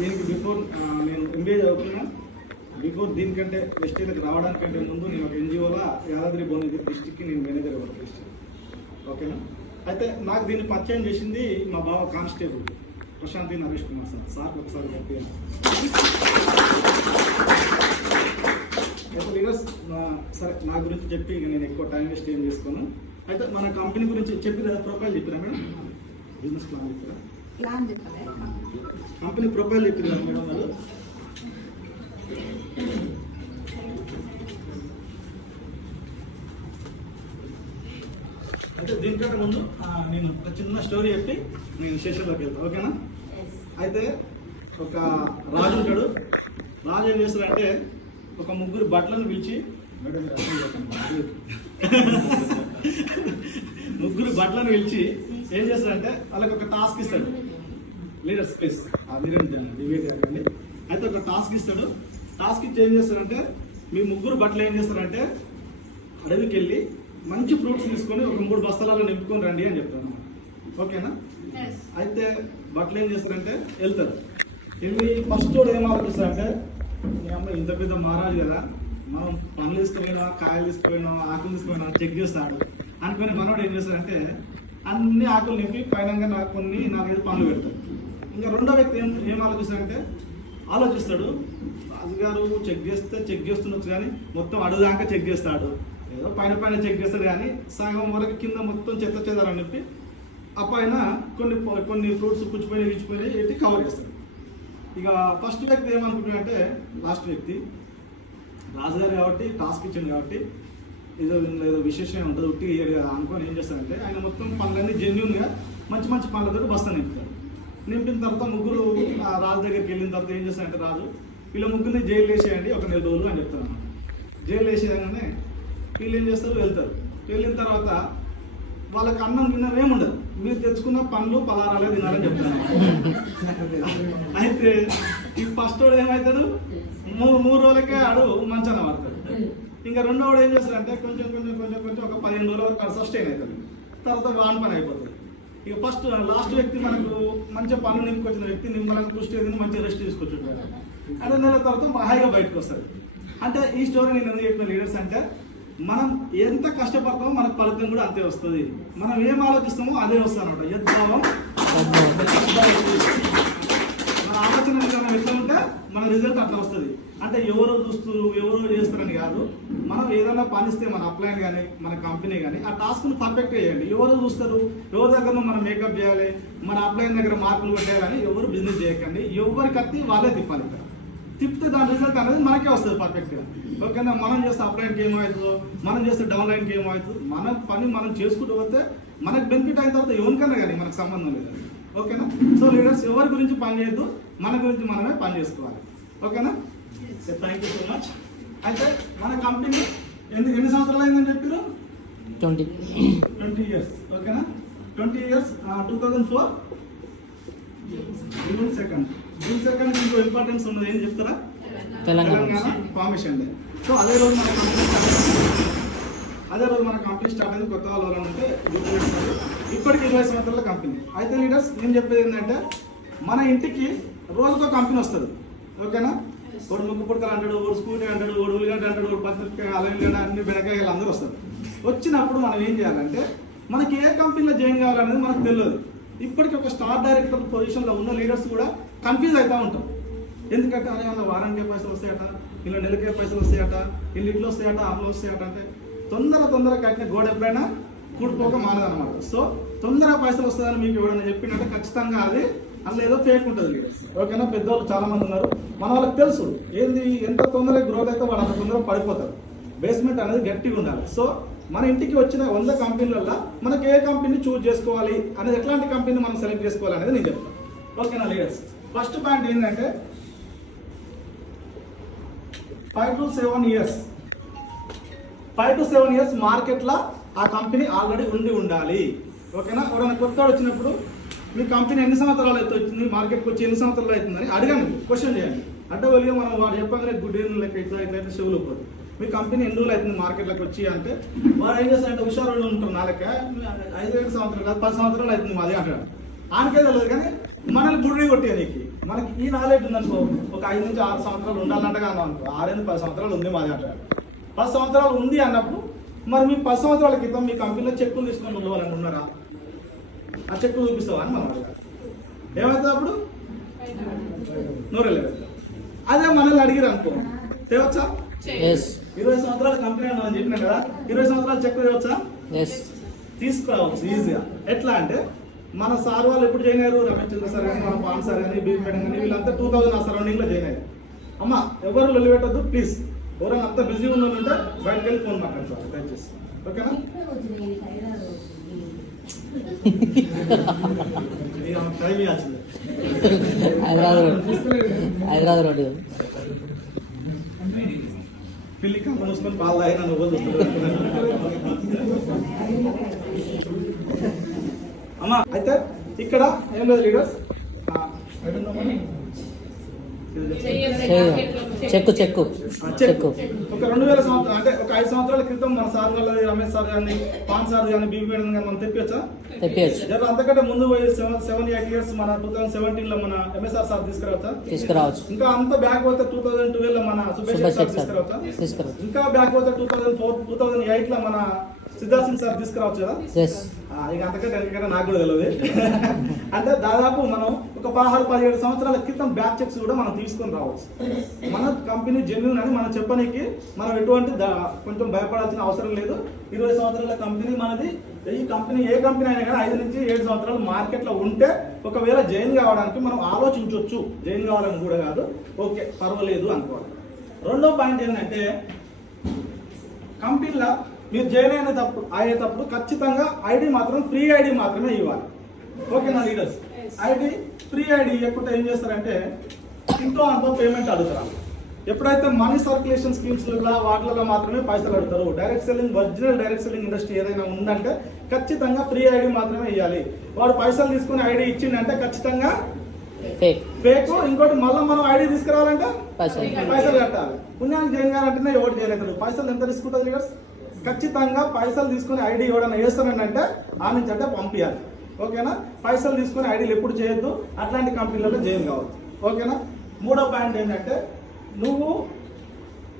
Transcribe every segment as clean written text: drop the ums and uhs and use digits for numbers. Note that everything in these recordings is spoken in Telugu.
దీనికి బిఫోర్ నేను ఎంబీఏ చదువుకున్నా. బిఫోర్ దీనికంటే వెస్టేజ్కి రావడానికంటే ముందు నేను ఒక ఎన్జిఓలో యాదాద్రి భువనగిరి డిస్టిక్కి నేను మేనేజర్ వర్క్ చేశాను. ఓకేనా. అయితే నాకు దీన్ని పరిచయం చేసింది మా బావ కానిస్టేబుల్ ప్రశాంతి నరేష్ కుమార్ సార్ ఒకసారి చెప్పాను. అయితే లీడర్స్ సరే నా గురించి చెప్పి ఇక నేను ఎక్కువ టైం వేస్ట్ ఏం చేసుకోను. అయితే మన కంపెనీ గురించి చెప్పిన ప్రొఫైల్ చెప్పినా మేడం, బిజినెస్ ప్లాన్ చెప్పారా, కంపెనీ ప్రొఫైల్ చెప్పిరా మేడం వాళ్ళు. అయితే దీనికంటే ముందు నేను ఒక చిన్న స్టోరీ చెప్పి నేను స్టేషన్లోకి వెళ్తాను. ఓకేనా. అయితే ఒక రాజు ఉంటాడు. రాజు ఏం చేస్తాడంటే ఒక ముగ్గురు బట్టలను పిలిచి ముగ్గురు బట్టలను పిలిచి ఏం చేస్తాడంటే వాళ్ళకి ఒక టాస్క్ ఇస్తాడు. లీడర్స్ ప్లీజ్ డిబేట్ కాకండి. అయితే ఒక టాస్క్ ఇస్తాడు. టాస్క్ ఇచ్చి ఏం చేస్తాడంటే మీ ముగ్గురు బట్టలు ఏం చేస్తారంటే అడవికి వెళ్ళి మంచి ఫ్రూట్స్ తీసుకొని ఒక 3 బస్తాలలో నింపుకొని రండి అని చెప్తాను. ఓకేనా. అయితే బట్టలు ఏం చేస్తారంటే వెళ్తారు. వెళ్ళి ఫస్ట్ వాడు ఏం ఆలోచిస్తారంటే మీ అమ్మ ఇంత పెద్ద మహారాజు కదా, మనం పండ్లు తీసుకుపోయినా, కాయలు తీసుకుపోయినా, ఆకులు తీసుకుపోయినా చెక్ చేస్తాడు అనుకుని మనవాడు ఏం చేస్తాడంటే అన్ని ఆకులు నింపి పైన కొన్ని 4-5 పండ్లు పెడతాడు. ఇంకా రెండో వ్యక్తి ఏం ఆలోచిస్తాడంటే ఆలోచిస్తాడు, రాజుగారు చెక్ చేస్తుండొచ్చు కానీ మొత్తం అడుగుదాకా చెక్ చేస్తాడు, ఏదో పైన చెక్ చేస్తాడు కానీ సగం వరకు కింద మొత్తం చెత్త చెదారని చెప్పి ఆ పైన కొన్ని ఫ్రూట్స్ పుచ్చిపోయినాయి పెట్టి కవర్ చేస్తాడు. ఇక ఫస్ట్ వ్యక్తి ఏమనుకుంటున్నాడంటే లాస్ట్ వ్యక్తి రాజుగారు కాబట్టి టాస్క్ ఇచ్చింది కాబట్టి ఏదో విశేషంగా ఉంటుంది ఉట్టి అనుకొని ఏం చేస్తారంటే ఆయన మొత్తం పనులన్నీ జెన్యున్గా మంచి పనులతో బస్తా నింపుతారు. నింపిన తర్వాత ముగ్గురు రాజు దగ్గరికి వెళ్ళిన తర్వాత ఏం చేస్తారంటే రాజు వీళ్ళ ముగ్గురిని జైలు వేసేయండి ఒక 4 రోజులు అని చెప్తారు అన్నమాట. జైలు వేసేయగానే వీళ్ళు ఏం చేస్తారు, వెళ్తారు. వెళ్ళిన తర్వాత వాళ్ళకి అన్నం తిన్నది ఏముండదు, మీరు తెచ్చుకున్న పండ్లు పలారాలే తినాలని చెప్తున్నారు. అయితే ఈ ఫస్ట్ వాడు ఏమవుతాడు 3 రోజులకే ఆడు మంచాన పడతాడు. ఇంకా రెండో వాడు ఏం చేస్తాడంటే కొంచెం ఒక 15 రోజుల వరకు సస్టైన్ అవుతాడు. తర్వాత వాన్ పని అయిపోతుంది. ఇక లాస్ట్ వ్యక్తి మనకు మంచిగా పనులు నింపుకొచ్చిన వ్యక్తి నిమ్మలంగా పుష్టి తిని మంచిగా రెస్ట్ తీసుకొచ్చుంటాడు. అదే నెల తర్వాత హాయిగా బయటకు వస్తాడు. అంటే ఈ స్టోరీ నేను ఎందుకు చెప్పిన లీడర్స్ అంటే మనం ఎంత కష్టపడతామో మనకు ఫలితం కూడా అంతే వస్తుంది. మనం ఏం ఆలోచిస్తామో అదే వస్తుంది అనమాట. యద్భావం మన ఆలోచన విధానం ఎట్లా ఉంటే మన రిజల్ట్ అట్లా వస్తుంది. అంటే ఎవరో చూస్తారు ఎవరో చేస్తారని కాదు, మనం ఏదైనా పనిస్తే మన అప్లైన్ కానీ మన కంపెనీ కానీ ఆ టాస్క్ను పర్ఫెక్ట్ చేయండి. ఎవరో చూస్తారు, ఎవరి దగ్గర మనం మేకప్ చేయాలి, మన అప్లైన్ దగ్గర మార్కులు పెట్టాలని ఎవరు బిజినెస్ చేయకండి. ఎవరి కత్తి వాళ్ళే తిప్పాలి. తిప్పితే దాని రిజల్ట్ అనేది మనకే వస్తుంది పర్ఫెక్ట్గా. ఓకేనా. మనం చేస్తే అప్లైన్కి ఏమవుతుందో, మనం చేస్తే డౌన్లైన్కి ఏమవుతుంది, మన పని మనం చేసుకుంటూ పోతే మనకు బెనిఫిట్ అయిన తర్వాత ఎవరికైనా కానీ మనకు సంబంధం లేదు. ఓకేనా. సో లీడర్స్ ఎవరి గురించి పని చేయొద్దు, మన గురించి మనమే పని చేసుకోవాలి. ఓకేనా. Thank you so much. అయితే మన కంపెనీ ఎన్ని సంవత్సరాలు అయిందని చెప్పారు? 20 years. ఓకేనా. 20 years 2004 June 2nd ఇంకో ఇంపార్టెన్స్ ఉన్నది. ఏం చెప్తారా? Telangana formation day. సో అదే రోజు మన కంపెనీ స్టార్ట్ అయింది. కొత్త వాళ్ళు అంటే ఇప్పటికి 20 సంవత్సరాల కంపెనీ. అయితే లీడర్స్ నేను చెప్పేది ఏంటంటే మన ఇంటికి రోజుకో కంపెనీ వస్తుంది. ఓకేనా. వాడు ముక్కు పుడకలు అంటాడు, వాడు స్కూటీ అంటాడు, వాడు ఉల్లిగడ్డ అంటాడు, వాడు పచ్చిమిరపకాయ అలవిగడ్డ అన్ని బెండకాయలు అందరూ వస్తారు. వచ్చినప్పుడు మనం ఏం చేయాలంటే మనకి ఏ కంపెనీలో జాయిన్ కావాలనేది మనకు తెలియదు. ఇప్పటికీ ఒక స్టార్ డైరెక్టర్ పొజిషన్లో ఉన్న లీడర్స్ కూడా కన్ఫ్యూజ్ అవుతూ ఉంటాం. ఎందుకంటే అరే అన్న వారానికే పైసలు వస్తాయట, ఇలా నెలకే పైసలు వస్తాయట, ఇల్లు ఇట్లు వస్తాయట, అమలు వస్తాయట అంటే తొందర కట్టిన గోడ ఎప్పుడైనా కూడిపోక మానదన్నమాట. సో తొందరగా పైసలు వస్తుందని మీకు ఎవరైనా చెప్పినట్టే ఖచ్చితంగా అది అందులో ఏదో ఫేక్ ఉంటుంది లీడర్స్. ఓకేనా. పెద్దవాళ్ళు చాలా మంది ఉన్నారు, మన వాళ్ళకి తెలుసు ఏంది ఎంత తొందరగా గ్రోత్ అయితే వాళ్ళు అంత తొందరగా పడిపోతారు. బేస్మెంట్ అనేది గట్టిగా ఉండాలి. సో మన ఇంటికి వచ్చిన 100 కంపెనీలలో మనకి ఏ కంపెనీ చూజ్ చేసుకోవాలి అనేది, ఎట్లాంటి కంపెనీ మనం సెలెక్ట్ చేసుకోవాలి అనేది నేను చెప్తాను. ఓకేనా లీడర్స్. ఫస్ట్ పాయింట్ ఏంటంటే 5 to 7 years మార్కెట్లో ఆ కంపెనీ ఆల్రెడీ ఉండాలి. ఓకేనా. ఎవరైనా కొత్త వచ్చినప్పుడు మీ కంపెనీ ఎన్ని సంవత్సరాలు అయితే వచ్చింది, మార్కెట్కి వచ్చి ఎన్ని సంవత్సరాలు అవుతుందని అడగండి, క్వశ్చన్ చేయండి. అంటే వెళ్ళి మనం వాడు చెప్పగానే గుడ్ ఈవినింగ్ లెక్క ఇట్లా చెవులు పోదు. మీ కంపెనీ ఎన్ని రోజులు అవుతుంది మార్కెట్లోకి వచ్చి అంటే వాడు ఏం చేస్తారంటే హుషారు ఉంటారు. నా లెక్క 5 సంవత్సరాలు కాదు 10 సంవత్సరాలు అవుతుంది మాది అంటాడు. ఆనకే తెలియదు కానీ మనల్ని గుడి కొట్టేయడానికి మనకి ఈ నాలెడ్జ్ ఉందనుకో, ఒక 5 నుంచి 6 సంవత్సరాలు ఉండాలంటే కానీ అనుకో, 6 నుంచి 10 సంవత్సరాలు ఉంది మాది అంటే 10 సంవత్సరాలు ఉంది అన్నప్పుడు మరి మీ 10 సంవత్సరాల క్రితం మీ కంపెనీలో చెక్కులు తీసుకొని ఉండవాలని ఉన్నారా? ఆ చెక్కులు చూపిస్తావా అని మనం అడగాలి. ఏమవుతుంది అప్పుడు? నూరెళ్ళ. అదే మనల్ని అడిగిరు అనుకో, తేవచ్చా? 20 సంవత్సరాల కంపెనీ అని చెప్పినా కదా, 20 సంవత్సరాల చెక్ తేవచ్చా? తీసుకురావచ్చు ఈజీగా. ఎట్లా అంటే మన సార్ వాళ్ళు ఎప్పుడు జాయిన్ అయ్యారు? రమేష్ చంద్ర సార్ కానీ, మన పాన్ సార్ కానీ, బీపీ మేడం కానీ, వీళ్ళంతా 2000 ఆ సరౌండింగ్ లో జాయిన్ అయ్యారు. అమ్మ ఎవరు లొల్లి పెట్టద్దు ప్లీజ్. ఎవరైనా అంత బిజీ ఉన్నట్టుంటే బయటకు వెళ్ళి ఫోన్ మాట్లాడు సార్ దయచేసి, ఓకేనా? టైం ఇవ్వాల్సిందే. హైదరాబాద్ రోడ్డు పిల్లి కమ్మ మూసుకొని పాలు తాగి నన్ను అమ్మా. అయితే ఇక్కడ ఏం లేదు లీడర్స్, చెక్కు చెక్కు చెక్కు ఒక 2000 సంవత్సరాలు అంటే ఒక 5 సంవత్సరాల క్రితం మన సార్ వాళ్ళది, రమేష్ సార్ కానీ, పాన్ సార్ కానీ, బీపీ మేడం కానీ మనం తెప్పొచ్చా? తెప్పచ్చు. అంతకంటే ముందు 7-8 ఇయర్స్ మన 2017 లో మన ఎంఎస్ఆర్ సార్ తీసుకురావచ్చు. ఇంకా అంత బ్యాక్ పోతే 2012 లో మన సుభేష్ సార్ తీసుకురావచ్చా? ఇంకా బ్యాక్ పోతే 2008 లో మన సిద్ధార్థ్ సింగ్ సార్ తీసుకురావచ్చు కదా. ఇక అంతకంటే నాకు కూడా తెలియదు. అంటే దాదాపు మనం ఒక 16-17 సంవత్సరాల క్రితం బ్యాక్ చెక్స్ కూడా మనం తీసుకొని రావచ్చు. మన కంపెనీ జెన్యూన్ అని మనం చెప్పడానికి మనం ఎటువంటి కొంచెం భయపడాల్సిన అవసరం లేదు. 20 సంవత్సరాల కంపెనీ మనది. ఈ కంపెనీ ఏ కంపెనీ అయినా కానీ 5 నుంచి 7 సంవత్సరాలు మార్కెట్లో ఉంటే ఒకవేళ జాయిన్ కావడానికి మనం ఆలోచించవచ్చు. జాయిన్ కావాలని కూడా కాదు, ఓకే పర్వాలేదు అనుకోవాలి. రెండో పాయింట్ ఏంటంటే కంపెనీలో మీరు జాయిన్ అయ్యేటప్పుడు ఖచ్చితంగా ఐడి మాత్రం ఫ్రీ ఐడి మాత్రమే ఇవ్వాలి. ఓకేనా లీడర్స్? ఐడి ఫ్రీ ఐడి ఇవ్వకుండా ఏం చేస్తారంటే ఇంతో అంతో పేమెంట్ అడుగుతారు. ఎప్పుడైతే మనీ సర్క్యులేషన్ స్కీమ్స్ వాటిలో మాత్రమే పైసలు అడుగుతారు. Direct selling, original direct selling industry ఏదైనా ఉందంటే ఖచ్చితంగా ఫ్రీ ఐడి మాత్రమే ఇవ్వాలి. వాడు పైసలు తీసుకుని ఐడి ఇచ్చిందంటే ఖచ్చితంగా ఫేక్. ఇంకోటి మళ్ళీ మనం ఐడి తీసుకురావాలంటే పైసలు కట్టాలి. పుణ్యానికి జాయిన్ కావాలంటేనే ఎవరు చేయలేదు. పైసలు ఎంత రిస్క్ ఉంటుంది లీడర్స్? ఖచ్చితంగా పైసలు తీసుకుని ఐడి ఎవడన్నా వేస్తానంటే ఆ నుంచి అంటే పంపించాలి. ఓకేనా? పైసలు తీసుకుని ఐడీలు ఎప్పుడు చేయొద్దు. అట్లాంటి కంపెనీలలో జాయిన్ కావద్దు. ఓకేనా? మూడో పాయింట్ ఏంటంటే నువ్వు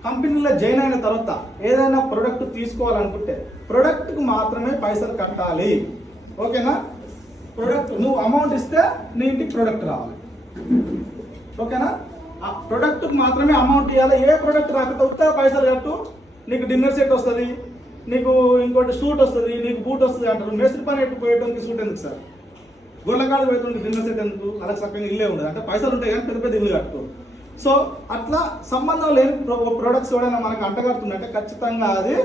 కంపెనీలో జాయిన్ అయిన తర్వాత ఏదైనా ప్రొడక్ట్ తీసుకోవాలనుకుంటే ప్రొడక్ట్కి మాత్రమే పైసలు కట్టాలి. ఓకేనా? ప్రొడక్ట్ నువ్వు అమౌంట్ ఇస్తే నీ ఇంటికి ప్రొడక్ట్ రావాలి. ఓకేనా? ఆ ప్రొడక్ట్కి మాత్రమే అమౌంట్ ఇవ్వాలి. ఏ ప్రొడక్ట్ రాకపోతే పైసలు కట్టు. నీకు డిన్నర్ సెట్ వస్తుంది, నీకు ఇంకోటి సూట్ వస్తుంది, నీకు బూట్ వస్తుంది అంటారు. మేస్త్రి పని ఎట్టు పోయడానికి సూట్ ఎందుకు సార్? గొర్రెకాడు పోయడానికి డిన్నర్ సెట్ ఎందుకు? అలా చక్కగా ఇల్లే ఉండదు. అంటే పైసలు ఉంటాయి కానీ పెద్ద పెద్ద ఇల్లు కట్టుకో. సో అట్లా సంబంధం లేని ప్రొడక్ట్స్ ఎవడైనా మనకు అంటగడుతుందంటే ఖచ్చితంగా అది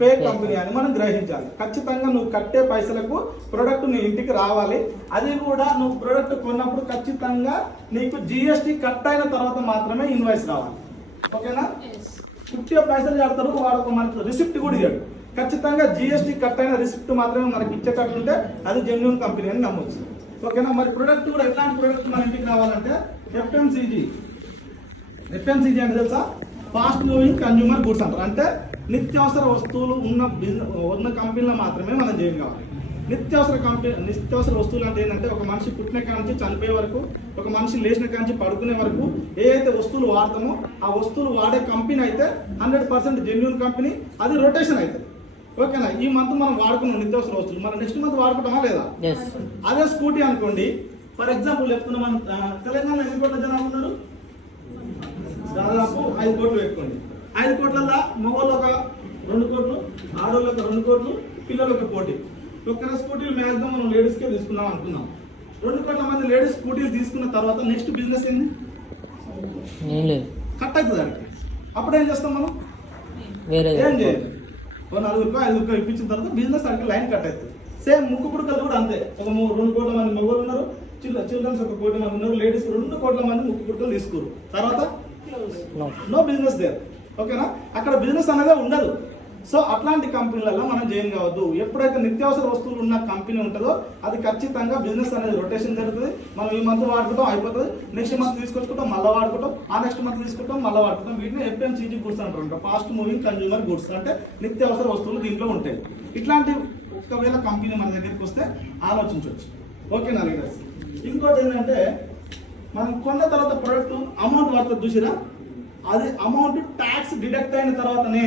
ఫేక్ కంపెనీ అని మనం గ్రహించాలి. ఖచ్చితంగా నువ్వు కట్టే పైసలకు ప్రొడక్ట్ నీ ఇంటికి రావాలి. అది కూడా నువ్వు ప్రొడక్ట్ కొన్నప్పుడు ఖచ్చితంగా నీకు GST కట్ అయిన తర్వాత మాత్రమే ఇన్వాయిస్ రావాలి. ఓకేనా? 50 పైసలు కడతారు, వాడు మనకు రిసిప్ట్ కూడా ఇవ్వడు. ఖచ్చితంగా GST కట్ అయిన రిసిప్ట్ మాత్రమే మనకి ఇచ్చేటట్టుంటే అది జెన్యూన్ కంపెనీ అని నమ్మొచ్చు. ఓకేనా? మరి ప్రొడక్ట్ కూడా ఎట్లాంటి ప్రొడక్ట్ మన ఇంటికి రావాలంటే FMCG అంటే తెలుసా? ఫాస్ట్ మూవింగ్ కన్జ్యూమర్ గుడ్స్ అంటారు. అంటే నిత్యావసర వస్తువులు ఉన్న కంపెనీలో మాత్రమే మనం జాయిన్ కావాలి. నిత్యావసర వస్తువులు అంటే ఏంటంటే ఒక మనిషి పుట్టిన కాడ నుంచి చనిపోయే వరకు, ఒక మనిషి లేచిన కాడ నుంచి పడుకునే వరకు ఏదైతే వస్తువులు వాడతామో ఆ వస్తువులు వాడే కంపెనీ అయితే 100% జెన్యూన్ కంపెనీ. అది రొటేషన్ అవుతుంది. ఓకేనా? ఈ మంత్ మనం వాడుకున్నాం నిత్యావసర వస్తువులు, మనం నెక్స్ట్ మంత్ వాడుకుంటామా లేదా? అదే స్కూటీ అనుకోండి, ఫర్ ఎగ్జాంపుల్ చెప్తున్నా, మనం తెలంగాణలో ఎన్ని కోట్ల జనాభా ఉన్నారు? దాదాపు 5 కోట్లు పెట్టుకోండి. 5 కోట్లలో మగవాళ్ళు ఒక 2 కోట్లు, ఆడవాళ్ళు ఒక 2 కోట్లు, పిల్లలు ఒక కోటి. ఒక్క స్కూటీలు మ్యాక్సిమం మనం లేడీస్కే తీసుకున్నాం అనుకున్నాం. 2 కోట్ల మంది లేడీస్ స్కూటీలు తీసుకున్న తర్వాత నెక్స్ట్ బిజినెస్ ఏంది? కట్ అవుతుంది దానికి. అప్పుడు ఏం చేస్తాం మనం? ఏం చేయాలి? 4-5 ఇప్పించిన తర్వాత బిజినెస్ అడిగి లైన్ కట్ అవుతుంది. సేమ్ ముక్కు పుడకలు కూడా అంతే. ఒక 2 కోట్ల మంది మగవాళ్ళు ఉన్నారు, చిల్డ్రన్స్ 1 కోటి మంది ఉన్నారు, లేడీస్ 2 కోట్ల మంది ముక్కు పుడకలు తీసుకోరు. తర్వాత నో బిజినెస్ దేర్. ఓకేనా? అక్కడ బిజినెస్ అనేది ఉండదు. సో అట్లాంటి కంపెనీలలో మనం జాయిన్ కావద్దు. ఎప్పుడైతే నిత్యావసర వస్తువులు ఉన్న కంపెనీ ఉంటుందో అది ఖచ్చితంగా బిజినెస్ అనేది రొటేషన్ జరుగుతుంది. మనం ఈ మంత్ వాడుకుంటాం, అయిపోతుంది. నెక్స్ట్ మంత్ తీసుకొచ్చుకుంటాం, మళ్ళీ వాడుకుంటాం. ఆ నెక్స్ట్ మంత్ తీసుకుంటాం, మళ్ళీ వాడుకుంటాం. వీటిని FMCG గుడ్స్ అంటారు. ఫాస్ట్ మూవింగ్ కన్జ్యూమర్ గుడ్స్ అంటే నిత్యావసర వస్తువులు దీంట్లో ఉంటాయి. ఇట్లాంటి ఒకవేళ కంపెనీ మన దగ్గరికి వస్తే ఆలోచించవచ్చు. ఓకేనా లీడర్స్? ఇంకోటి ఏంటంటే మనం కొన్న తర్వాత ప్రొడక్ట్ అమౌంట్ పడుతుంది చూసిరా, అది అమౌంట్ ట్యాక్స్ డిడక్ట్ అయిన తర్వాతనే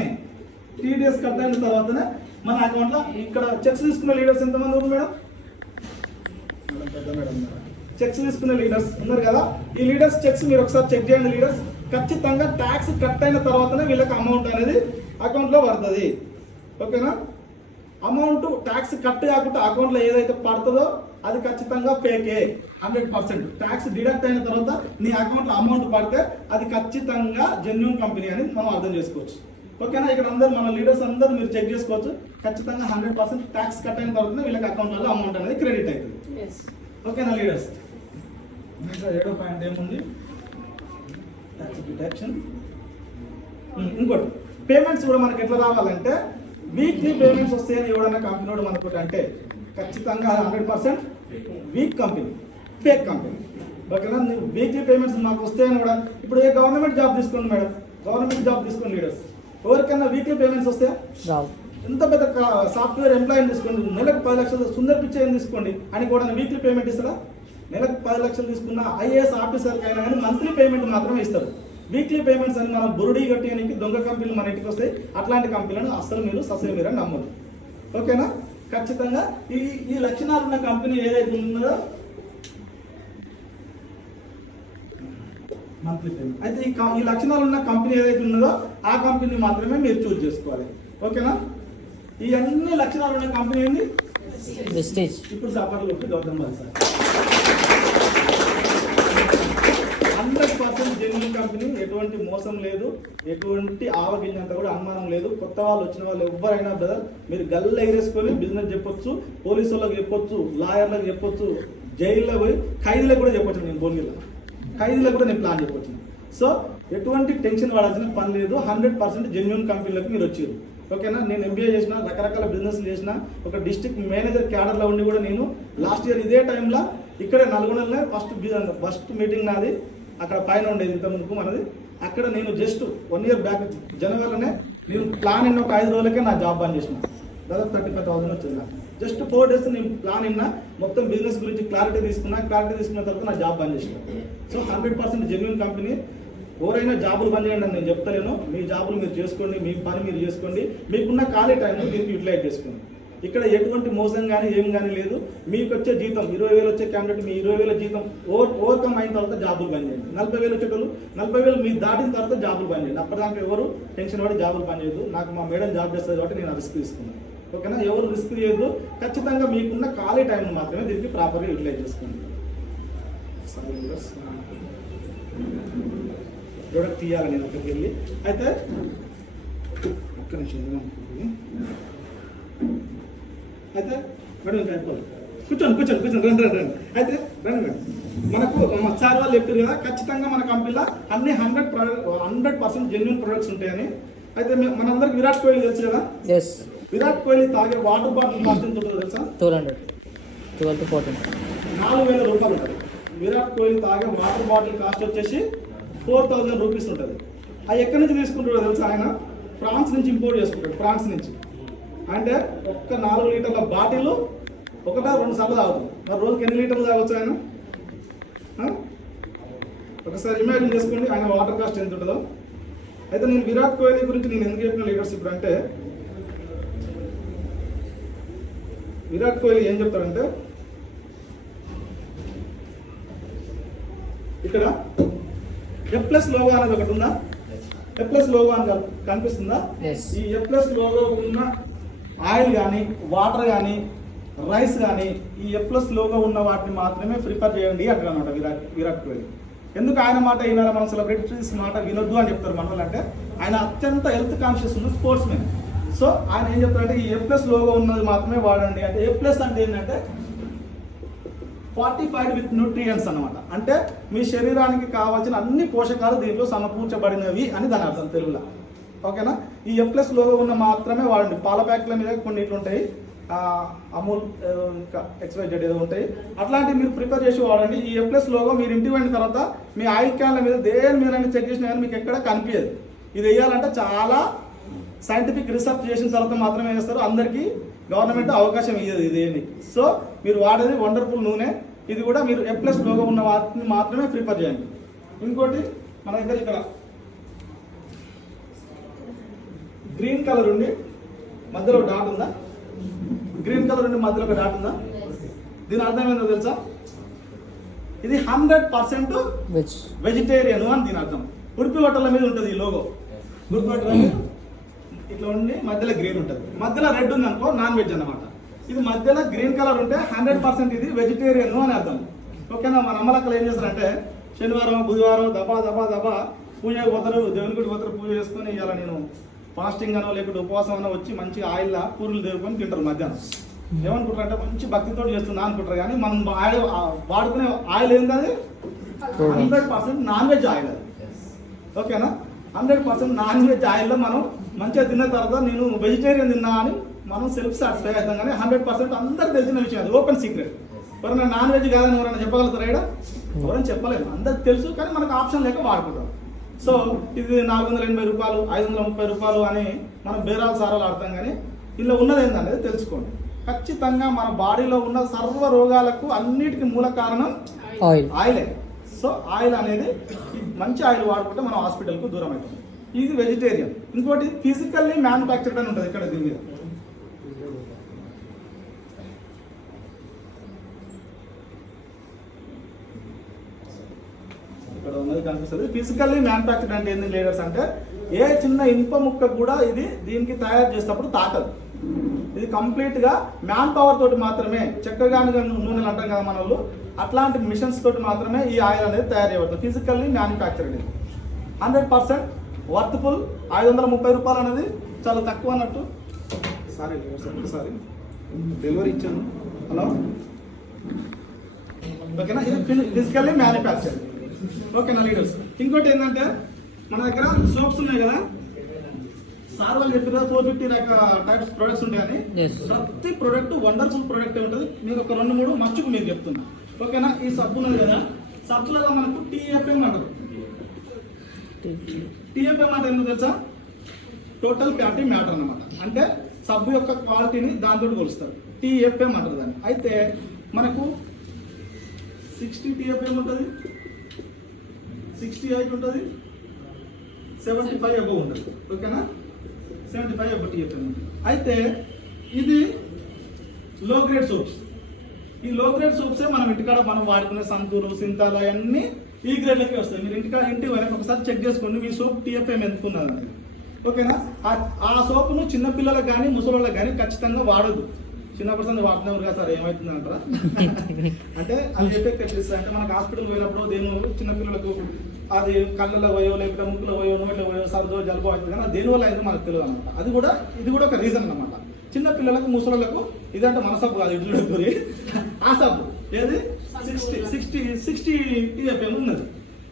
TDS కట్ అయిన తర్వాతనే మన అకౌంట్లో ఇక్కడ చెక్స్ తీసుకున్న లీడర్స్ ఎంతమంది ఉన్నారు మేడం? చెక్స్ తీసుకున్న లీడర్స్ ఉన్నారు కదా, ఈ లీడర్స్ చెక్స్ మీరు ఒకసారి చెక్ చేయండి. లీడర్స్ ఖచ్చితంగా ట్యాక్స్ కట్ అయిన తర్వాతనే వీళ్ళకి అమౌంట్ అనేది అకౌంట్లో పడుతుంది. ఓకేనా? అమౌంట్ ట్యాక్స్ కట్ కాకుండా అకౌంట్లో ఏదైతే పడుతుందో అది ఖచ్చితంగా ఫేకే 100%. ట్యాక్స్ డిడక్ట్ అయిన తర్వాత నీ అకౌంట్లో అమౌంట్ పడితే అది ఖచ్చితంగా జెన్యూన్ కంపెనీ అని మనం అర్థం చేసుకోవచ్చు. ఓకేనా? ఇక్కడ అందరు మన లీడర్స్ అందరూ మీరు చెక్ చేసుకోవచ్చు. ఖచ్చితంగా 100% ట్యాక్స్ కట్ అయిన తర్వాత వీళ్ళకి అకౌంట్లలో అమౌంట్ అనేది క్రెడిట్ అవుతుంది. ఓకేనా లీడర్స్? ఏడో పాయింట్ ఏముంది? Tax deduction. ఇంకోటి పేమెంట్స్ కూడా మనకి ఎట్లా రావాలంటే వీక్లీ పేమెంట్స్ వస్తాయని ఎవడన్నా కంపెనీ మనకు అంటే ఖచ్చితంగా 100% వీక్ కంపెనీ, ఫేక్ కంపెనీ. ఓకేనా? వీక్లీ పేమెంట్స్ మాకు వస్తాయని కూడా ఇప్పుడు ఏ గవర్నమెంట్ జాబ్ తీసుకోండి మేడం, గవర్నమెంట్ జాబ్ తీసుకోండి లీడర్స్, ఎవరికైనా వీక్లీ పేమెంట్స్ వస్తాయా? ఎంత పెద్ద సాఫ్ట్వేర్ ఎంప్లాయీని తీసుకోండి, నెలకు 10 లక్షలు సుందర్ పిచ్చని తీసుకోండి అని కూడా వీక్లీ పేమెంట్ ఇస్తారా? నెలకు 10 లక్షలు తీసుకున్న IAS ఆఫీసర్కి అయినా కానీ మంత్లీ పేమెంట్ మాత్రమే ఇస్తారు. వీక్లీ పేమెంట్స్ అని మనం బురుడి కట్టేయడానికి దొంగ కంపెనీలు మన ఇంటికి వస్తాయి. అట్లాంటి కంపెనీలను అస్సలు మీరు ససేమిరా నమ్మదు. ఓకేనా? ఖచ్చితంగా ఈ లక్షణాలు ఉన్న కంపెనీ ఏదైతే ఉన్నదో మంత్లీ పేమెంట్ అయితే ఈ లక్షణాలు ఉన్న కంపెనీ ఏదైతే ఉన్నదో ఆ కంపెనీ మాత్రమే మీరు చూస్ చేసుకోవాలి. ఓకేనా? ఈ అన్ని లక్షణాలు ఉన్న కంపెనీ ఏంది? వెస్టేజ్. ఇప్పుడు సపర్లు Gautam Bal sir 100% genuine company, ఎటువంటి మోసం లేదు, ఎటువంటి ఆవగింజంత కూడా అనుమానం లేదు. కొత్త వాళ్ళు వచ్చిన వాళ్ళు ఎవరైనా బ్రదర్ మీరు గల్ల ఎగరేసుకొని బిజినెస్ చెప్పొచ్చు, పోలీసు వాళ్ళకి చెప్పొచ్చు, లాయర్లకు చెప్పొచ్చు, జైల్లో పోయి ఖైదీలకు కూడా చెప్పొచ్చు. నేను భోగిలో ఖైదీలకు కూడా నేను ప్లాన్ చెప్పొచ్చు. సో ఎటువంటి టెన్షన్ పడాల్సిన పని లేదు. 100% జెన్యూన్ కంపెనీలకు మీరు వచ్చారు. ఓకేనా? నేను MBA చేసిన, రకరకాల బిజినెస్లు చేసిన, ఒక డిస్ట్రిక్ట్ మేనేజర్ క్యాడర్లో ఉండి కూడా నేను లాస్ట్ ఇయర్ ఇదే టైంలో ఇక్కడే నల్గొండలోనే ఫస్ట్ మీటింగ్ నాది అక్కడ పైన ఉండేది ఇంత ముందుకు మనది. అక్కడ నేను జస్ట్ 1 ఇయర్ బ్యాక్ జనవరిలోనే నేను ప్లాన్ ఇన్న ఒక 5 రోజులకే నా జాబ్ బంద్ చేసిన. దాదాపు 35,000 వచ్చింది నాకు. జస్ట్ 4 days నేను ప్లాన్ ఇన్నా, మొత్తం బిజినెస్ గురించి క్లారిటీ తీసుకున్న తర్వాత నా జాబ్ బంద్ చేసిన. So 100% genuine company. ఎవరైనా జాబులు బంద్ చేయండి అని నేను చెప్తలేను. మీ జాబులు మీరు చేసుకోండి, మీ పని మీరు చేసుకోండి, మీకున్న ఖాళీ టైంని దీనికి యూటిలైజ్ చేసుకోండి. ఇక్కడ ఎటువంటి మోసం కానీ ఏం కానీ లేదు. మీకు వచ్చే జీతం 20,000 వచ్చే క్యాండిడేట్ మీ 20,000 జీతం ఓవర్కమ్ అయిన తర్వాత జాబులు బంద్ చేయండి. 40,000 వచ్చేటోళ్ళు 40,000 మీరు దాటిన తర్వాత జాబులు బంద్ చేయండి. అప్పటిదాకా ఎవరు టెన్షన్ పడి జాబులు బంద్ చేయదు. నాకు మా మేడం జాబ్ చేస్తుంది కాబట్టి నేను రిస్క్ తీసుకున్నాను. ఓకేనా? ఎవరు రిస్క్ చేయదు. ఖచ్చితంగా మీకున్న ఖాళీ టైం మాత్రమే దీనికి ప్రాపర్గా యూటిలైజ్ చేసుకోండి. ప్రొడక్ట్ తీయాలి నేను అక్కడికి వెళ్ళి. అయితే ఒక్క నిమిషం అయితే మేడం ఇంకా అయిపోవాలి. కూర్చోండి రండి. అయితే రండి మేడం. మనకు సార్ వాళ్ళు చెప్పారు కదా ఖచ్చితంగా మన కంపెనీలో అన్ని 100% జెన్యూన్ ప్రొడక్ట్స్ ఉంటాయని. అయితే మనందరికి విరాట్ కోహ్లీ తెలుసు కదా? విరాట్ కోహ్లీ తాగే వాటర్ బాటిల్ కాస్ట్ ఎంత ఉంటుందో తెలుసా? 12 to 14 4,000 రూపాయలు ఉంటుంది. విరాట్ కోహ్లీ తాగే వాటర్ బాటిల్ కాస్ట్ వచ్చేసి 4,000 రూపీస్ ఉంటుంది. అది ఎక్కడి నుంచి తీసుకుంటాడో తెలుసా? ఆయన ఫ్రాన్స్ నుంచి ఇంపోర్ట్ చేసుకుంటాడు. ఫ్రాన్స్ నుంచి అంటే ఒక్క 4 లీటర్ల బాటిల్ 1-2 సార్లు తాగుతుంది. మరి రోజుకి ఎన్ని లీటర్లు తాగొచ్చు ఆయన? ఒకసారి ఇమాజిన్ చేసుకోండి ఆయన వాటర్ కాస్ట్ ఎంత ఉంటుందో. అయితే నేను విరాట్ కోహ్లీ గురించి నేను ఎందుకు చెప్పిన లీడర్స్ ఇప్పుడు అంటే విరాట్ కోహ్లీ ఏం చెప్తాడంటే ఇక్కడ F+ లోగో అనేది ఒకటి ఉందా? F+ లోగో అని కనిపిస్తుందా? ఈ F+ లోగో ఉన్న ఆయిల్ కానీ వాటర్ కానీ రైస్ కానీ ఈ F+ లోగో ఉన్న వాటిని మాత్రమే ప్రిఫర్ చేయండి అంటారు అనమాట విరాట్ కోహ్లీ. ఎందుకు ఆయన మాట అయినారా? మన సెలబ్రిటీస్ మాట వినొద్దు అని చెప్తారు మన వాళ్ళు. అంటే ఆయన అత్యంత హెల్త్ కాన్షియస్ ఉన్న స్పోర్ట్స్ మెన్. సో ఆయన ఏం చెప్తారంటే ఈ F+ లోగో ఉన్నది మాత్రమే వాడండి. అంటే A+ అంటే ఏంటంటే ఫార్టిఫైడ్ విత్ న్యూట్రియంట్స్ అన్నమాట. అంటే మీ శరీరానికి కావాల్సిన అన్ని పోషకాలు దీంట్లో సమకూర్చబడినవి అని దాని అర్థం తెలుగులో. ఓకేనా? ఈ F+ లోగో ఉన్న మాత్రమే వాడండి. పాల ప్యాకెట్ల మీద కొన్ని ఇట్లా ఉంటాయి, అమూల్ ఇంకా XYZ ఏదో ఉంటాయి, అట్లాంటివి మీరు ప్రిపేర్ చేసి వాడండి. ఈ F+ లోగో మీరు ఇంటికి వెళ్ళిన తర్వాత మీ ఆయిల్ క్యాన్ల మీద దేని మీద చెక్ చేసినా కానీ మీకు ఎక్కడ కనిపించదు. ఇది వేయాలంటే చాలా సైంటిఫిక్ రీసెర్చ్ చేసిన తర్వాత మాత్రమే వేస్తారు. అందరికీ గవర్నమెంట్ అవకాశం ఇయ్యదు ఇదేమి. సో మీరు వాడేది వండర్ఫుల్ నూనె, ఇది కూడా మీరు ఎప్లస్ లోగో ఉన్న వాటిని మాత్రమే ప్రిఫర్ చేయండి. ఇంకోటి మన దగ్గర ఇక్కడ గ్రీన్ కలర్ ఉండి మధ్యలో డాట్ ఉందా? గ్రీన్ కలర్ ఉండి మధ్యలో ఒక డాట్ ఉందా? దీని అర్థం ఏంటో తెలుసా? ఇది 100% వెజ్ వెజిటేరియన్ అని దీని అర్థం. ఉడిపి హోటళ్ళ మీద ఉంటుంది ఈ లోగో. ఉడిపి హోటల్ మీద ఇట్లా ఉండి మధ్యలో గ్రీన్ ఉంటుంది, మధ్యలో రెడ్ ఉంది అనుకో నాన్ వెజ్ అన్నమాట. ఇది మధ్యలో గ్రీన్ కలర్ ఉంటే 100% ఇది వెజిటేరియన్ అని అర్థం. ఓకేనా? మన అమ్మలక్కలు ఏం చేస్తారంటే శనివారం బుధవారం దబా దబా దబా పూజ పోతారు, దేవుని గుడి పోతారు, పూజ చేసుకొని ఇవాళ నేను ఫాస్టింగ్ అనో లేకపోతే ఉపవాసం అనో వచ్చి మంచి ఆయిల్ పూరీలు దేవుకొని తింటారు మధ్యాహ్నం. ఏమనుకుంటారు అంటే మంచి భక్తితో చేస్తున్నా అనుకుంటారు. కానీ మనం ఆయిల్ వాడుకునే ఆయిల్ ఏంటది? 100% నాన్ వెజ్ ఆయిల్ అది. ఓకేనా? 100% నాన్ వెజ్ ఆయిల్లో మనం మంచిగా తిన్న తర్వాత నేను వెజిటేరియన్ తిన్నా అని మనం సెల్ఫ్ సాటిస్ఫై అవుతాం. కానీ 100% అందరికి తెలిసిన విషయం, అది ఓపెన్ సీక్రెట్. ఎవరైనా నాన్ వెజ్ కాదని ఎవరైనా చెప్పగలుగుతారా? ఇక్కడ ఎవరైనా చెప్పలేము, అందరికి తెలుసు. కానీ మనకు ఆప్షన్ లేక వాడుకుంటాం. సో ఇది 480 రూపాయలు 530 రూపాయలు అని మనం బేరాలు సారాలు ఆడతాం. కానీ ఇందులో ఉన్నది ఏంటనేది తెలుసుకోండి. ఖచ్చితంగా మన బాడీలో ఉన్న సర్వ రోగాలకు అన్నిటికీ మూల కారణం ఆయిలే. సో ఆయిల్ అనేది మంచి ఆయిల్ వాడుకుంటే మనం హాస్పిటల్కు దూరం అవుతాం. ఇది వెజిటేరియన్. ఇంకోటి ఫిజికల్లీ మ్యానుఫ్యాక్చర్డ్ అని ఉంటుంది ఇక్కడ దీని మీద. ఇక్కడ ఉన్నది కనిపిస్తుంది. ఫిజికల్లీ మ్యానుఫ్యాక్చర్డ్ అంటే ఏంది లీడర్స్ అంటే ఏ చిన్న ఇనుప ముక్క కూడా ఇది దీనికి తయారు చేసేటప్పుడు తాకదు. ఇది కంప్లీట్ గా మ్యాన్ పవర్ తోటి మాత్రమే, చెక్కగానుగా నూనెలు అంటాం కదా మన వాళ్ళు, అట్లాంటి మిషన్స్ తోటి మాత్రమే ఈ ఆయిల్ అనేది తయారు చేయబడుతుంది. Physically manufactured. 100% వర్త్ఫుల్. 530 రూపాయలు అనేది చాలా తక్కువ అన్నట్టు. సారీ సారీ డెలివరీ ఇచ్చాను. హలో, ఓకేనా? ఇది ఫిజికల్లీ మ్యానుఫ్యాక్చర్డ్. ఓకేనా లీడర్స్? ఇంకోటి ఏంటంటే మన దగ్గర సోప్స్ ఉన్నాయి కదా, సార్ వాళ్ళు చెప్పారు 450 టైప్స్ ప్రొడక్ట్స్ ఉంటాయని. ప్రతి ప్రొడక్ట్ వండర్ఫుల్ ప్రొడక్ట్ ఉంటుంది. మీరు ఒక 2-3 మర్చుకు మీరు చెప్తున్నా. ఓకేనా? ఈ సబ్బు ఉన్నది కదా, సబ్బులలో మనకు TFM అంటారు. TFM అంటే ఎందుకు తెలుసా? టోటల్ ఫ్యాటీ మ్యాటర్ అన్నమాట. అంటే సబ్బు యొక్క క్వాలిటీని దాంతో కొలుస్తారు. TFM అంటారు దాన్ని. అయితే మనకు 60 TFM ఉంటుంది, 68 ఉంటుంది, 75 అబోవ్ ఉంటుంది. ఓకేనా? 75 అబోవ్ TFM ఉంటుంది. అయితే ఇది లో గ్రేడ్ సోప్స్. ఈ లో గ్రేడ్ సోప్సే మనం ఇంటికాడ మనం వాడుకునే సంతూరు, సింతాలు అవన్నీ ఈ గ్రేడ్లకి వస్తాయి. మీరు ఇంటి వరకు ఒకసారి చెక్ చేసుకోండి మీ సోప్ TFM ఎందుకున్నది. ఓకేనా? ఆ సోపును చిన్నపిల్లలకు కానీ ముసలిళ్ళకి కానీ ఖచ్చితంగా వాడదు. చిన్న పర్సన్ వాడుతున్నారు కదా సార్ ఏమవుతుంది అంటారా? అంటే అది ఎఫెక్ట్ ఎట్లా ఇస్తుంది అంటే మనకు హాస్పిటల్ పోయినప్పుడు దేని చిన్నపిల్లలకు అది కళ్ళలో పోయో లేకపోతే ముక్కులో పోయో నోట్లో పోయో సర్దో జలుబు అవుతుంది. కానీ దేనివల్ల అయితే మనకు తెలియదు అనమాట. ఇది కూడా ఒక రీజన్ అనమాట. చిన్న పిల్లలకు ముసలిళ్ళకు ఇదంటే మన సబ్బు కాదు, ఇడ్లీ ఆ సబ్బు ఏది 60 TFM ఉన్నది.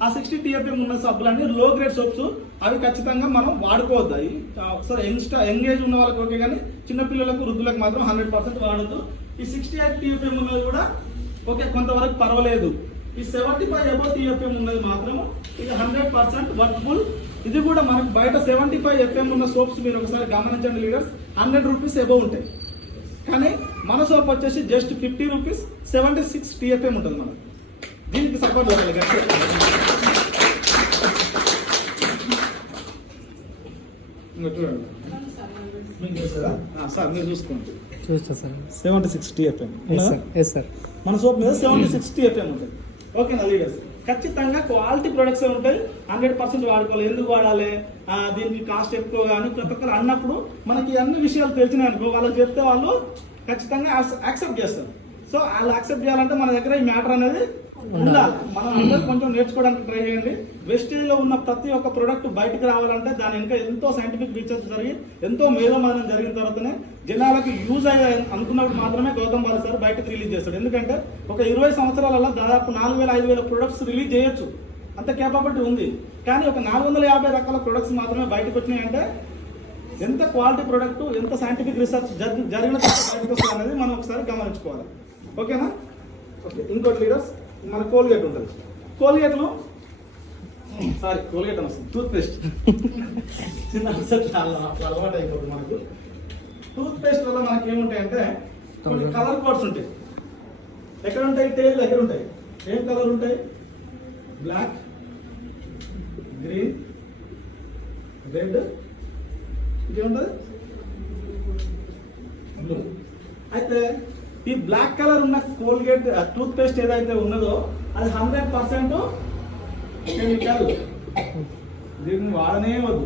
ఆ 60 TFM ఉన్న సబ్బులన్నీ లో గ్రేడ్ సోప్స్. అవి ఖచ్చితంగా మనం వాడుకోవద్దు. అవి సరే యంగేజ్ ఉన్న వాళ్ళకి ఓకే, కానీ చిన్నపిల్లలకు వృద్ధులకు మాత్రం 100% వాడద్దు. ఈ 68 TFM ఉన్నది కూడా ఓకే, కొంతవరకు పర్వాలేదు. ఈ 75 అబోవ్ TFM ఉన్నది మాత్రం ఇది 100% వర్త్ఫుల్. ఇది కూడా మనకు బయట 75 FM ఉన్న సోప్స్ మీరు ఒకసారి గమనించండి లీడర్స్, 100 రూపీస్ అబోవ్ ఉంటాయి. కానీ మన సోప్ వచ్చేసి జస్ట్ 50 రూపీస్ 76 TFM ఉంటుంది. మనకు దీనికి సపోర్ట్ అవ్వాలి గట్టి. చూడండి మీకు తెలుసా సార్, మీరు చూసుకోండి. చూస్తా సార్. 76 TFM sir. మన సోప్ మీద 76 TFM ఉంటుంది. ఓకేనా లీడర్స్? ఖచ్చితంగా క్వాలిటీ ప్రొడక్ట్స్ ఉంటాయి. 100% వాడుకోవాలి. ఎందుకు వాడాలి, దీనికి కాస్ట్ ఎక్కువ కానీ ప్రతి ఒక్కరు అన్నప్పుడు మనకి అన్ని విషయాలు తెలిసినాయి అనుకో, వాళ్ళకి చెప్తే వాళ్ళు ఖచ్చితంగా యాక్సెప్ట్ చేస్తారు. సో వాళ్ళు యాక్సెప్ట్ చేయాలంటే మన దగ్గర ఈ మ్యాటర్ అనేది ఉండాలి. మనం అందరూ కొంచెం నేర్చుకోవడానికి ట్రై చేయండి. వెస్టేజ్లో ఉన్న ప్రతి ఒక్క ప్రోడక్ట్ బయటకు రావాలంటే దాని ఇంకా ఎంతో సైంటిఫిక్ రీసెర్చ్ జరిగి ఎంతో మేధోమథనం జరిగిన తర్వాతనే జనాలకు యూజ్ అయ్యే అనుకున్నప్పుడు మాత్రమే గౌతమ్ బాలి సార్ బయటకు రిలీజ్ చేస్తాడు. ఎందుకంటే ఒక 20 సంవత్సరాలలో దాదాపు 4000-5000 ప్రొడక్ట్స్ రిలీజ్ చేయొచ్చు, అంత కేపబిలిటీ ఉంది. కానీ ఒక 450 రకాల ప్రొడక్ట్స్ మాత్రమే బయటకు వచ్చినాయంటే ఎంత క్వాలిటీ ప్రొడక్ట్, ఎంత సైంటిఫిక్ రీసెర్చ్ జరిగిన బయటకు వస్తుంది అనేది మనం ఒకసారి గమనించుకోవాలి. ఓకేనా? ఓకే. ఇంకోటి లీడర్స్, మన కోల్గేట్ ఉంటుంది. కోల్గేట్లో కోల్గేట్ అని వస్తుంది, టూత్పేస్ట్. చిన్న చాలా అలవాటు అయిపోతుంది మనకు. టూత్పేస్ట్ వల్ల మనకి ఏముంటాయంటే కొన్ని కలర్ కోడ్స్ ఉంటాయి. ఎక్కడ ఉంటాయి? టైల్ దగ్గర ఉంటాయి. ఏం కలర్ ఉంటాయి? బ్లాక్, గ్రీన్, రెడ్, ఇంకేముంటుంది? బ్లూ. అయితే ఈ బ్లాక్ కలర్ ఉన్న కోల్గేట్ టూత్ పేస్ట్ ఏదైతే ఉన్నదో అది 100% కెమికల్. దీన్ని వాడనే వద్దు.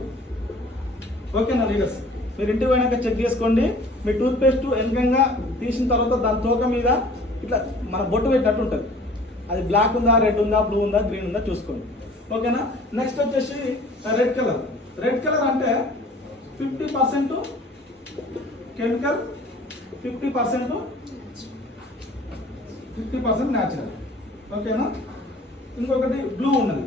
ఓకేనా లీడర్స్? మీరు ఇంటికి పోయినాక చెక్ చేసుకోండి. మీ టూత్ పేస్ట్ వెనకంగా తీసిన తర్వాత దాని తోక మీద ఇట్లా మన బొట్టు పెట్టినట్టు ఉంటుంది. అది బ్లాక్ ఉందా, రెడ్ ఉందా, బ్లూ ఉందా, గ్రీన్ ఉందా చూసుకోండి. ఓకేనా? నెక్స్ట్ వచ్చేసి రెడ్ కలర్. రెడ్ కలర్ అంటే 50% కెమికల్, 50% న్యాచురల్. ఓకేనా? ఇంకొకటి బ్లూ ఉన్నది.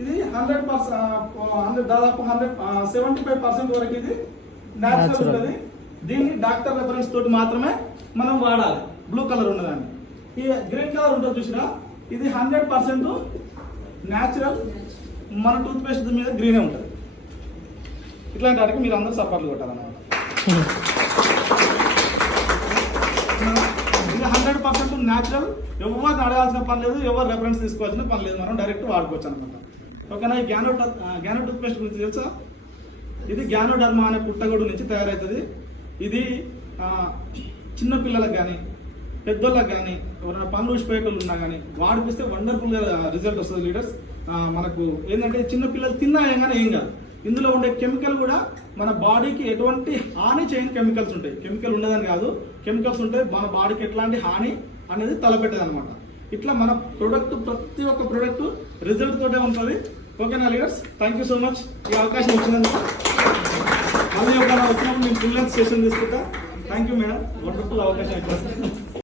ఇది 100% దాదాపు 75% వరకు ఇది న్యాచురల్ ఉంటుంది. దీన్ని డాక్టర్ రెఫరెన్స్ తోటి మాత్రమే మనం వాడాలి. బ్లూ కలర్ ఉన్నదాన్ని. ఈ గ్రీన్ కలర్ ఉంటుంది చూసినా, ఇది 100% న్యాచురల్. మన టూత్ పేస్ట్ మీద గ్రీనే ఉంటుంది. ఇట్లాంటి వాటికి మీరు అందరూ సపోర్ట్లు కొట్టాలన్నమాట. ఇది 100% న్యాచురల్. ఎవరు అడగాల్సిన పని లేదు, ఎవరు రెఫరెన్స్ తీసుకోవాల్సిన పని లేదు. మనం డైరెక్ట్ వాడుకోవచ్చు అనమాట. ఓకేనా? ఈ గ్యానో టూత్ పేస్ట్ గురించి తెలుసా? ఇది గ్యానోడర్మా అనే పుట్టగొడు నుంచి తయారవుతుంది. ఇది చిన్నపిల్లలకు కానీ పెద్దోళ్ళకి కానీ ఎవరైనా పనులు ఊసిపోయేటోళ్ళు ఉన్నా కానీ వాడిపిస్తే వండర్ఫుల్గా రిజల్ట్ వస్తుంది లీడర్స్. మనకు ఏంటంటే చిన్నపిల్లలు తిన్నా కానీ ఏం కాదు. ఇందులో ఉండే కెమికల్ కూడా మన బాడీకి ఎటువంటి హాని చేయని కెమికల్స్ ఉంటాయి. కెమికల్ ఉండదని కాదు, కెమికల్స్ ఉంటాయి. మన బాడీకి ఎట్లాంటి హాని అనేది తలపెట్టదు అనమాట. ఇట్లా మన ప్రొడక్ట్, ప్రతి ఒక్క ప్రొడక్ట్ రిజల్ట్ తోటే ఉంటుంది. ఓకేనా leaders? Thank you so much ఈ అవకాశం వచ్చినందుకు. మళ్ళీ ఒక వచ్చినప్పుడు నేను ఫుల్ లెంత్ సెషన్ తీసుకుంటా. థ్యాంక్ యూ మేడం, వండర్ఫుల్ అవకాశం ఇచ్చారు.